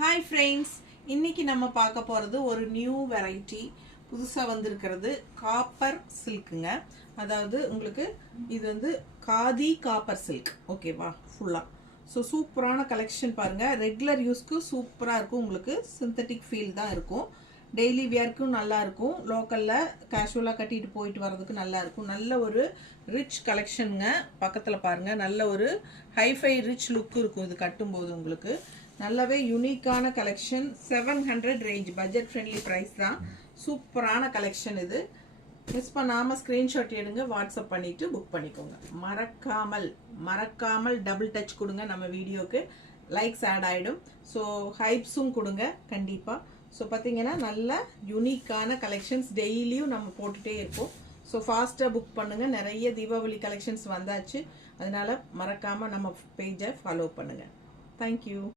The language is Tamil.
Hi friends, இன்னைக்கு நம்ம பார்க்க போறது ஒரு நியூ வெரைட்டி புதுசா வந்திருக்கிறது காப்பர் சில்க்ங்க. அதாவது உங்களுக்கு இது வந்து காதி காப்பர் சில்க். ஓகேவா? ஃபுல்லா. ஸோ சூப்பரான கலெக்ஷன் பாருங்க. ரெகுலர் யூஸ்க்கு சூப்பரா இருக்கும். உங்களுக்கு சிந்தட்டிக் ஃபீல் தான் இருக்கும். டெய்லி வியர்க்கும் நல்லா இருக்கும். லோக்கல்ல கேஷுவலா கட்டிட்டு போயிட்டு வரதுக்கு நல்லா இருக்கும். நல்ல ஒரு ரிச் கலெக்ஷனுங்க. பக்கத்துல பாருங்க. நல்ல ஒரு ஹைஃபை ரிச் லுக் இருக்கும் இது கட்டும்போது உங்களுக்கு. நல்லாவே யூனிக்கான collection. 700 range, budget friendly price தான். சூப்பரான கலெக்ஷன் இது. மிஸ் பண்ணாமல் ஸ்க்ரீன்ஷாட் எடுங்க, வாட்ஸ்அப் பண்ணிவிட்டு புக் பண்ணிக்கோங்க. மறக்காமல் டபுள் டச் கொடுங்க. நம்ம வீடியோக்கு லைக்ஸ் ஆட் ஆகிடும். ஸோ ஹைப்ஸும் கொடுங்க கண்டிப்பாக. ஸோ பார்த்தீங்கன்னா நல்ல யூனிக்கான கலெக்ஷன்ஸ் டெய்லியும் நம்ம போட்டுகிட்டே இருப்போம். ஸோ ஃபாஸ்ட்டாக புக் பண்ணுங்கள். நிறைய தீபாவளி கலெக்ஷன்ஸ் வந்தாச்சு. அதனால் மறக்காமல் நம்ம பேஜை ஃபாலோ பண்ணுங்கள். தேங்க்யூ.